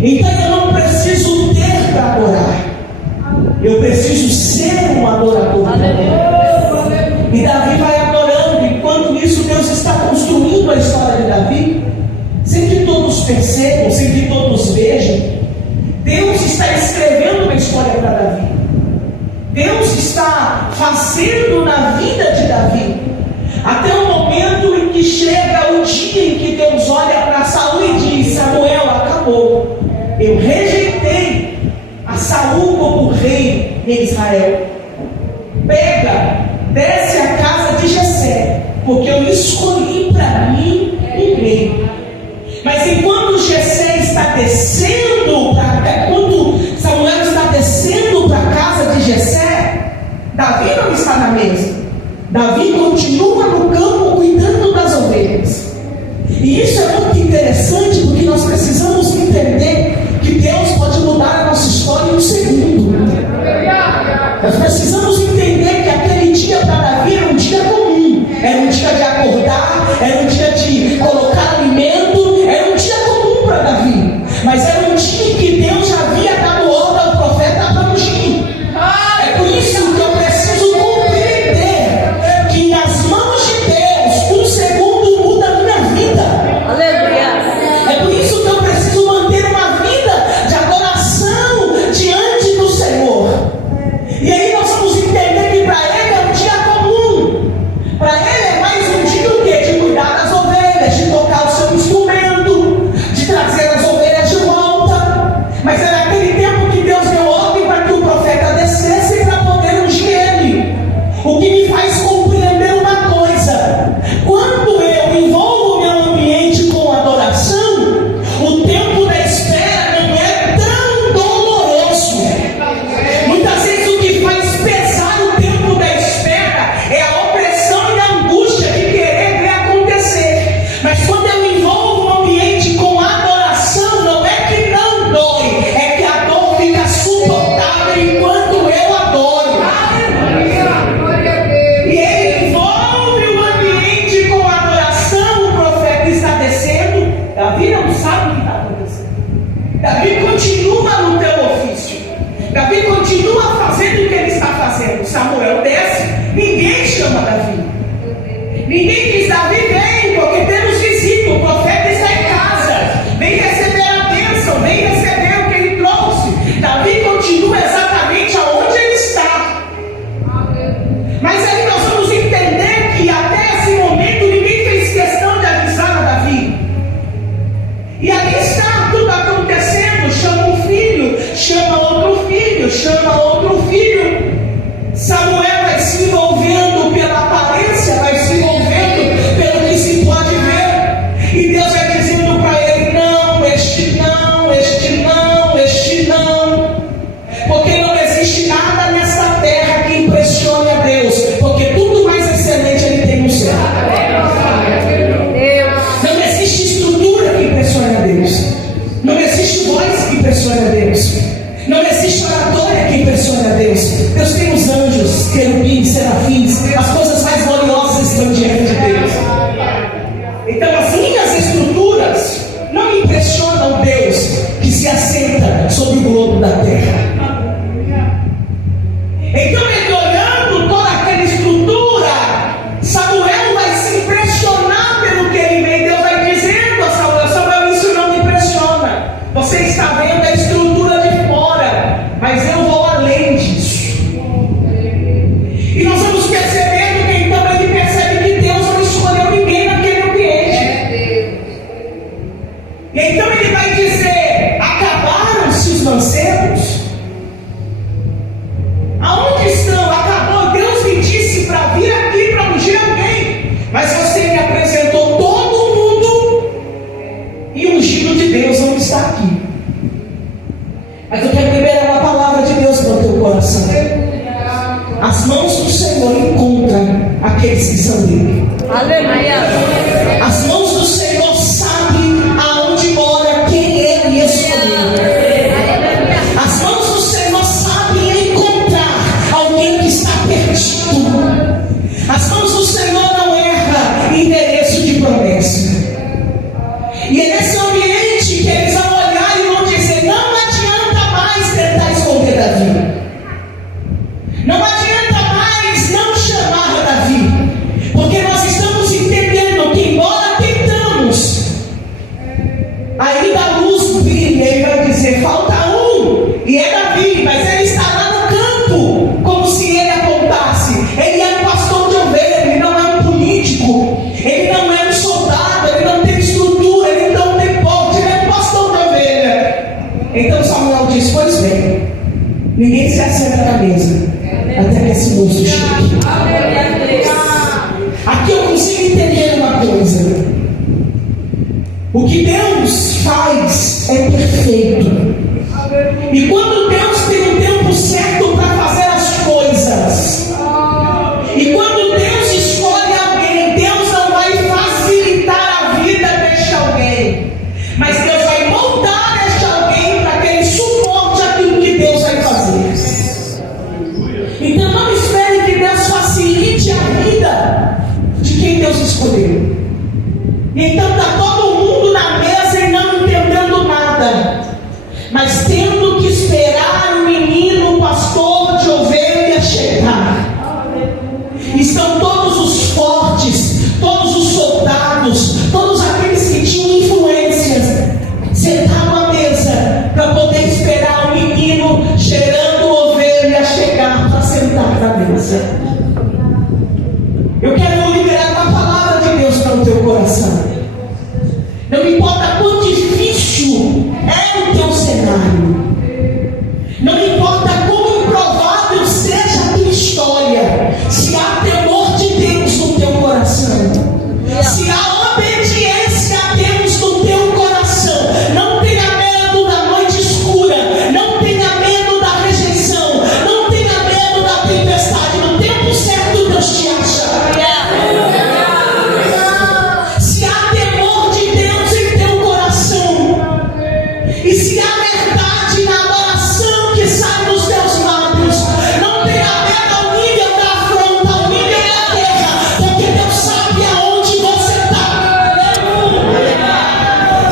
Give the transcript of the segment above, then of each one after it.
Então eu não preciso ter para adorar, eu preciso ser um adorador. E Davi vai adorando. Enquanto isso, Deus está construindo a história de Davi, sem que todos percebam, sem que todos vejam. Deus está escrevendo uma história para Davi. Deus está fazendo na vida de Davi, até o momento em que chega o dia em que Deus olha para Saul e diz: Samuel, acabou. Eu rejeitei a Saul como rei em Israel. Pega, desce a casa de Jessé, porque eu escolhi para mim um rei. Mas enquanto Jessé está descendo, quando Samuel está descendo para a casa de Jessé, Davi não está na mesa. Davi continua no campo cuidando das ovelhas. E isso é muito interessante, porque nós precisamos entender que Deus pode mudar a nossa história em um segundo. Nós precisamos entender que aquele dia para Davi era um dia comum. Era um dia de acordar, era um dia de colocar alimento, era um dia comum para Davi. Mas era um dia em que Deus já havia dado ordem ao profeta para ungir. É por isso que eu preciso compreender que nas mãos de Deus, um segundo muda a minha vida. Aleluia. É por isso que eu preciso manter uma vida de adoração diante do Senhor. E aí nós vamos entender que para Ele é um dia comum. Para Ele é mais um dia o quê? De cuidar das ovelhas, de tocar o seu instrumento, de trazer as ovelhas de volta. Mas era aquele tempo que Deus deu ordem para que o profeta descesse para poder ungir ele. O que me faz compreender uma coisa: quando eu envolvo o meu ambiente com adoração, o tempo da espera não é tão doloroso. Muitas vezes o que faz pesar o tempo da espera é a opressão e a angústia de querer ver acontecer. Mas quando eu envolvo o ambiente com adoração, não é que não dói, é que a dor fica suportável enquanto eu adoro. E ele envolve o ambiente com adoração. O profeta está descendo. Davi não sabe o que está acontecendo. Davi continua no teu ofício. Davi continua fazendo o que ele está fazendo. Samuel desce, ninguém chama Davi. Ninguém diz: Davi, vem, porque temos visita. O profeta está em casa. Vem receber a bênção, vem receber o que ele trouxe. Davi continua exatamente aonde ele está. Mas aí nós vamos entender que até esse momento ninguém fez questão de avisar a Davi. E ali está tudo acontecendo. Chama um filho, chama outro filho, chama outro filho. Samuel vai se envolvendo pela aparência, vai se envolvendo pelo que se pode ver. E Deus vai dizendo para ele: não, este não, este não, este não. Porque não existe nada nessa terra que impressione a Deus, porque tudo mais excelente Ele tem no céu. Não existe estrutura que impressione a Deus. Não existe voz que impressione a Deus. Não existe oratória que impressione a Deus. Deus tem os anjos, querubins, serafins. As coisas mais gloriosas estão diante de Deus. Então as minhas estruturas não impressionam Deus que se assenta sobre o globo da terra. Então ele olhando toda aquela estrutura, Samuel vai se impressionar pelo que ele vê. Deus vai dizendo a Samuel: Samuel, isso não me impressiona. Você está vendo a estrutura de fora, mas eu vou além disso. E nós vamos percebendo que então ele percebe que Deus não escolheu ninguém naquele ambiente. E então ele vai dizer: acabaram-se os mancebos? Aonde estão? Acabou. Deus me disse para vir aqui para ungir alguém, mas você me apresentou todo mundo e o ungido de Deus não está aqui. Mas eu quero liberar uma palavra de Deus para o teu coração. As mãos do Senhor encontram aqueles que são dele. Aleluia. As mãos do Senhor sabem aonde mora quem Ele escolheu. As mãos do Senhor sabem encontrar alguém que está perdido. As mãos do Senhor não erram endereço de promessa. E é nesse ambiente que eles vão olhar e vão dizer: Ninguém se assenta na mesa até que esse moço chegue. Aqui eu consigo entender uma coisa: o que Deus faz é perfeito, e quando Deus tem um tempo certo para fazer as coisas, e quando Deus escolhe alguém, Deus não vai facilitar a vida deste alguém, mas Deus vai moldar este alguém para que ele suporte aquilo que Deus vai fazer. Então não espere que Deus facilite a vida de quem Deus escolheu. E então está todo mundo na mesa e não entendendo nada, mas tendo que esperar o menino pastor de ovelhas chegar. Estão todos os fortes, todos os soldados, todos aqueles que tinham influências sentados à mesa para poder esperar o menino cheirando ovelha chegar para sentar na mesa. Eu quero liberar uma palavra de Deus para o teu coração. Não importa quão difícil é o teu cenário, não importa quão improvável seja a tua história, se há temor de Deus no teu coração, se há obediência a Deus no teu coração, não tenha medo da noite escura, não tenha medo da rejeição, não tenha medo da tempestade. No tempo certo Deus te acha. Se há temor de Deus em teu coração, e se há verdade na adoração que sai dos teus lábios, não tenha medo ao nível da afronta, ao nível da guerra, porque Deus sabe aonde você está.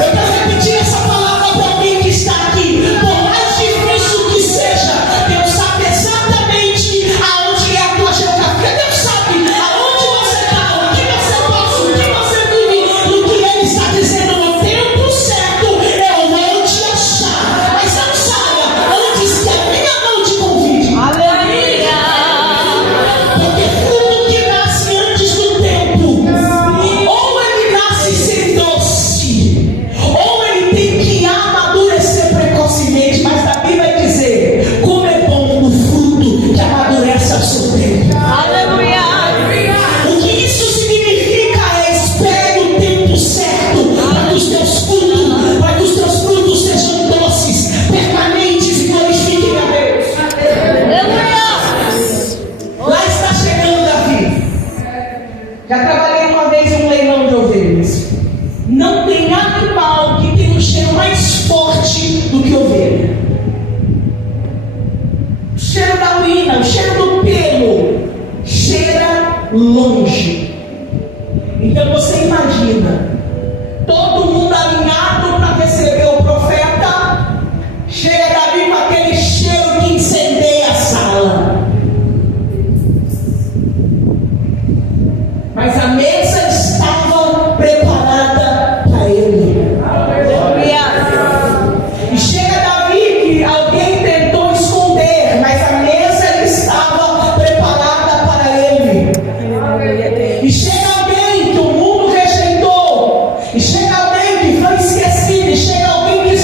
Eu quero repetir essa palavra para alguém que está aqui. Por mais difícil que seja, Deus sabe exatamente aonde é a tua geografia. Deus sabe aonde você está, o que você passa, o que você vive, e o que Ele está dizendo no tempo certo. Eu vou te achar, mas não saia antes que a minha mão te convide. Porque fruto que nasce antes do tempo, ou ele nasce sem doce, ou ele tem que amadurecer precocemente. Mas a Bíblia vai dizer: como é bom o fruto que amadurece ao seu tempo. O que isso significa é: espere o tempo certo para que os teus frutos, para que os teus frutos sejam doces, permanentes e glorifiquem a Deus. Lá está chegando Davi. Já trabalhei uma vez em um leilão de ovelhas. Não tem animal que tem um cheiro mais forte do que ovelha. O cheiro da urina, o cheiro do pelo, cheira longe. Então você imagina, todo mundo alinhado para receber o profeta. Chega Davi com aquele cheiro que incendeia a sala. Mas a mesa estava preparada para ele. E chega Davi que alguém tentou esconder, mas a mesa estava preparada para ele. E chega alguém que o mundo rejeitou, e chega alguém que foi esquecido, e chega alguém que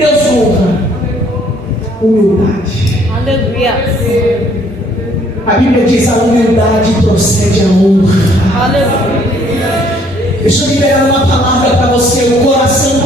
Deus honra? Humildade. Aleluia. A Bíblia diz: a humildade procede a honra. Aleluia. Deixa eu liberar uma palavra para você. O coração